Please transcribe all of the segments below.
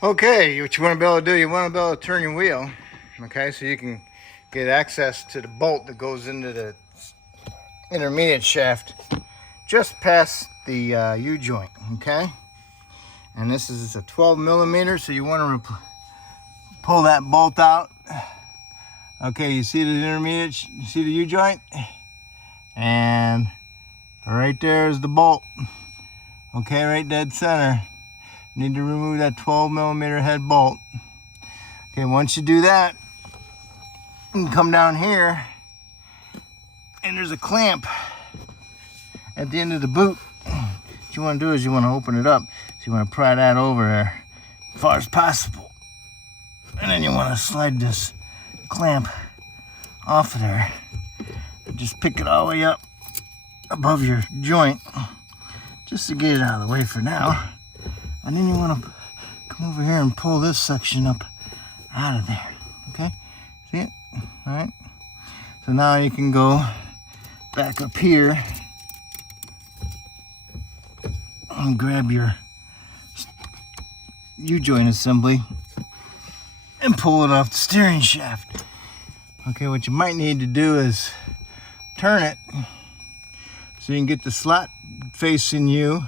Okay, what you want to be able to do, you want to be able to turn your wheel, okay, so you can get access to the bolt that goes into the intermediate shaft just past the U-joint, okay? And this is a 12 millimeter, so you want to pull that bolt out. Okay, you see the intermediate, you see the U-joint? And right there is the bolt. Okay, right dead center. Need to remove that 12 millimeter head bolt. Okay, once you do that, you can come down here and there's a clamp at the end of the boot. What you want to do is you want to open it up. So you want to pry that over there as far as possible. And then you want to slide this clamp off of there. And just pick it all the way up above your joint just to get it out of the way for now. And then you want to come over here and pull this section up out of there. Okay? See it? All right. So now you can go back up here and grab your U-joint assembly and pull it off the steering shaft. Okay, what you might need to do is turn it so you can get the slot facing you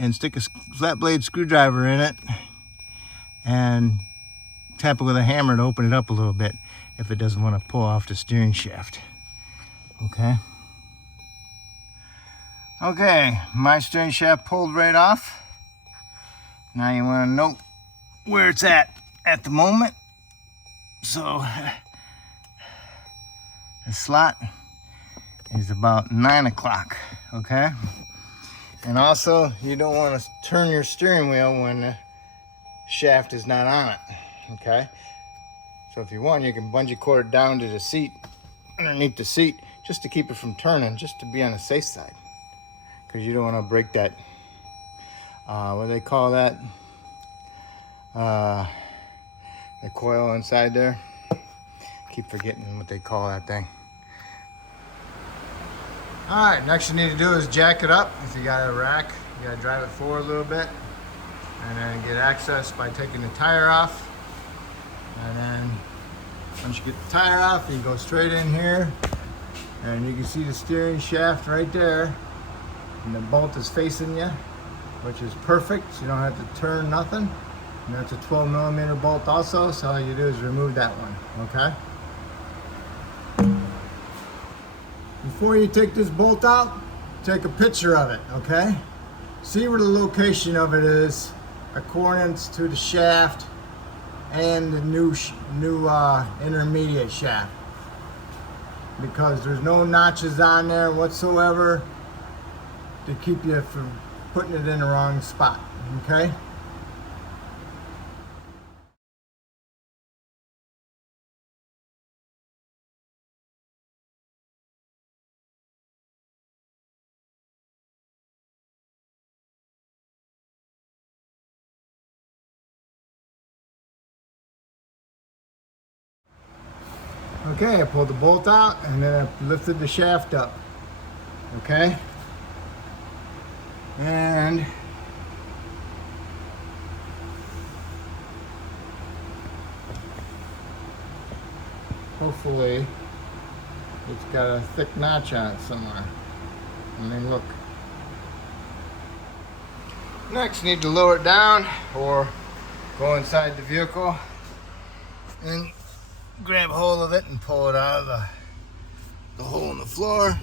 and stick a flat blade screwdriver in it and tap it with a hammer to open it up a little bit if it doesn't want to pull off the steering shaft. Okay. Okay, my steering shaft pulled right off. Now you want to know where it's at the moment. So the slot is about 9 o'clock, okay? And also, you don't want to turn your steering wheel when the shaft is not on it, okay? So if you want, you can bungee cord it down to the seat, underneath the seat, just to keep it from turning, just to be on the safe side. Because you don't want to break that, what do they call that? The coil inside there. Keep forgetting what they call that thing. All right, next you need to do is jack it up. If you got a rack, you gotta drive it forward a little bit and then get access by taking the tire off. And then once you get the tire off, you go straight in here and you can see the steering shaft right there. And the bolt is facing you, which is perfect. You don't have to turn nothing. And that's a 12 millimeter bolt also, so all you do is remove that one, okay? Before you take this bolt out, take a picture of it, okay? See where the location of it is, accordance to the shaft and the new intermediate shaft. Because there's no notches on there whatsoever to keep you from putting it in the wrong spot, okay? Okay, I pulled the bolt out and then I lifted the shaft up, okay? And hopefully it's got a thick notch on it somewhere. I mean, look. Next, you need to lower it down or go inside the vehicle and grab hold of it and pull it out of the hole in the floor.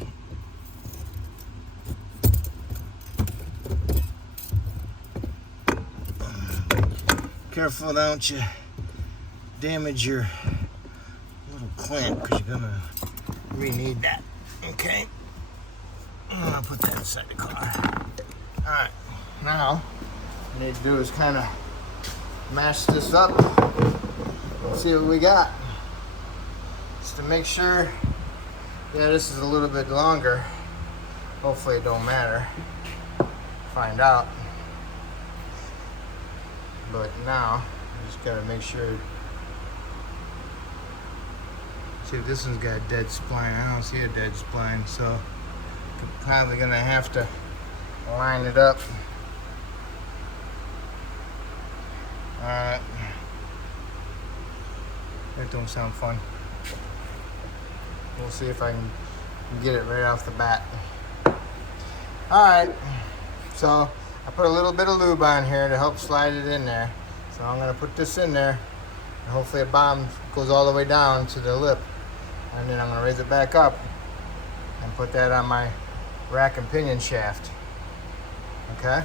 Careful, don't you damage your little clamp, because you're gonna re-need that. Okay, I'm gonna put that inside the car. All right, now what I need to do is kind of mash this up and see what we got. Just to make sure, yeah, this is a little bit longer. Hopefully it don't matter. Find out. But now, I just gotta make sure. See, this one's got a dead spline. I don't see a dead spline, so I'm probably gonna have to line it up That don't sound fun. We'll see if I can get it right off the bat. Alright, so I put a little bit of lube on here to help slide it in there. So I'm going to put this in there, and hopefully the bottom goes all the way down to the lip. And then I'm going to raise it back up and put that on my rack and pinion shaft. Okay?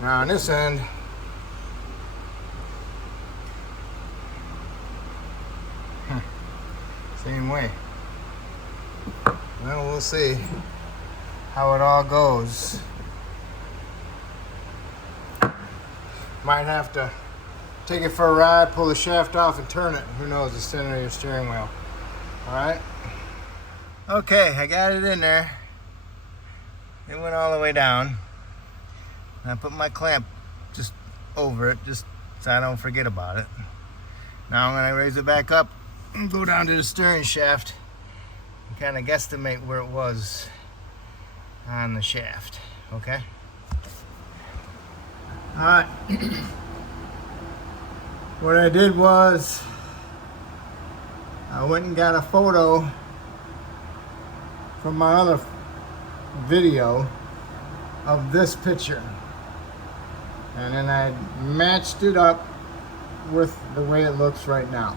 Now on this end, same way. Well, we'll see how it all goes. Might have to take it for a ride, pull the shaft off and turn it. Who knows, the center of your steering wheel. Alright? Okay, I got it in there. It went all the way down. And I put my clamp just over it, just so I don't forget about it. Now I'm going to raise it back up and go down to the steering shaft and kind of guesstimate where it was on the shaft. Okay? Alright. What I did was I went and got a photo from my other video of this picture, and then I matched it up with the way it looks right now.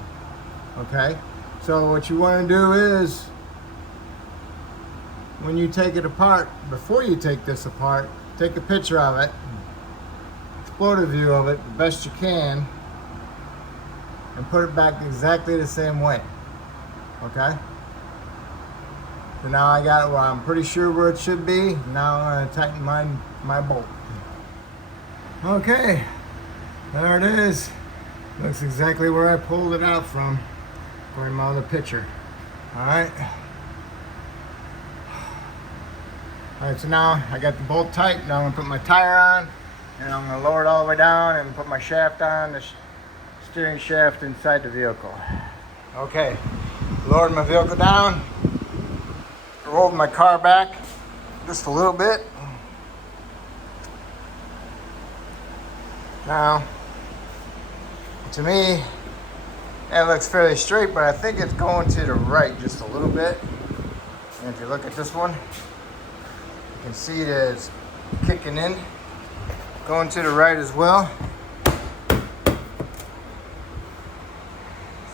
Okay, so what you want to do is, when you take it apart, before you take this apart, take a picture of it, explode a view of it the best you can, and put it back exactly the same way. Okay, so now I got it where I'm pretty sure where it should be. Now I'm going to tighten my bolt. Okay, there it is. Looks exactly where I pulled it out from, according to my other picture. Alright. Alright, so now I got the bolt tight. Now I'm going to put my tire on, and I'm going to lower it all the way down and put my shaft on, the steering shaft inside the vehicle. Okay, lowered my vehicle down, rolled my car back just a little bit. Now, to me, that looks fairly straight, but I think it's going to the right just a little bit. And if you look at this one, you can see that it's kicking in, going to the right as well.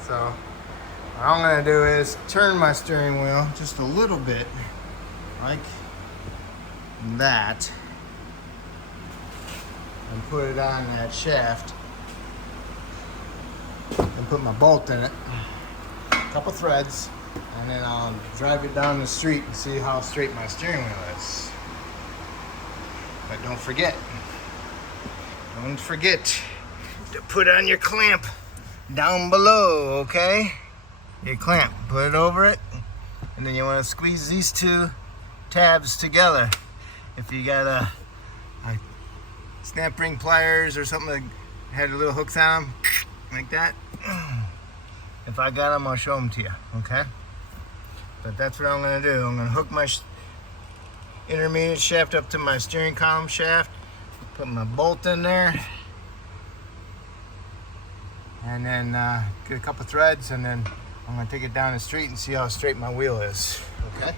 So, what I'm going to do is turn my steering wheel just a little bit, like that, and put it on that shaft. And put my bolt in it, a couple threads, and then I'll drive it down the street and see how straight my steering wheel is. But don't forget to put on your clamp down below, okay? Your clamp, put it over it, and then you want to squeeze these two tabs together. If you got a snap ring pliers or something that had little hooks on them, like that. If I got them, I'll show them to you, okay? But that's what I'm going to do. I'm going to hook my intermediate shaft up to my steering column shaft, put my bolt in there, and then get a couple threads, and then I'm going to take it down the street and see how straight my wheel is, okay?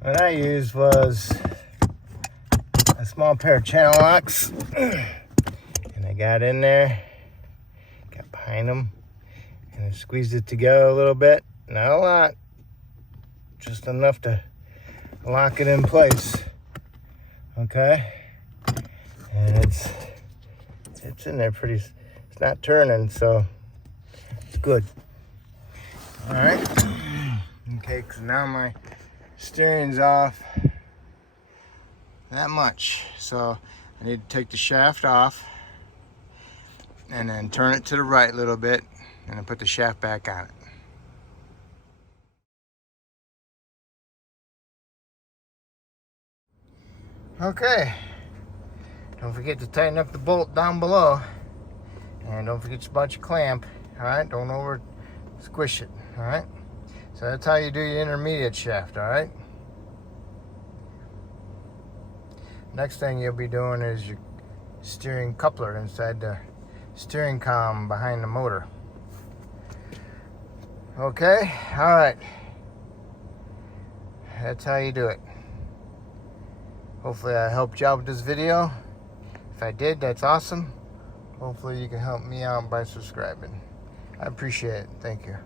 What I used was a small pair of channel locks. I got in there, got behind them, and I squeezed it together a little bit. Not a lot, just enough to lock it in place. Okay, and it's in there pretty. It's not turning, so it's good. All right. Okay, because now my steering's off that much, so I need to take the shaft off. And then turn it to the right a little bit, and then put the shaft back on it. Okay, don't forget to tighten up the bolt down below, and don't forget about your clamp. All right, don't over squish it. All right, so that's how you do your intermediate shaft. All right, next thing you'll be doing is your steering coupler inside the steering column behind the motor. Okay, all right. That's how you do it. Hopefully I helped you out with this video. If I did, that's awesome. Hopefully you can help me out by subscribing. I appreciate it. Thank you.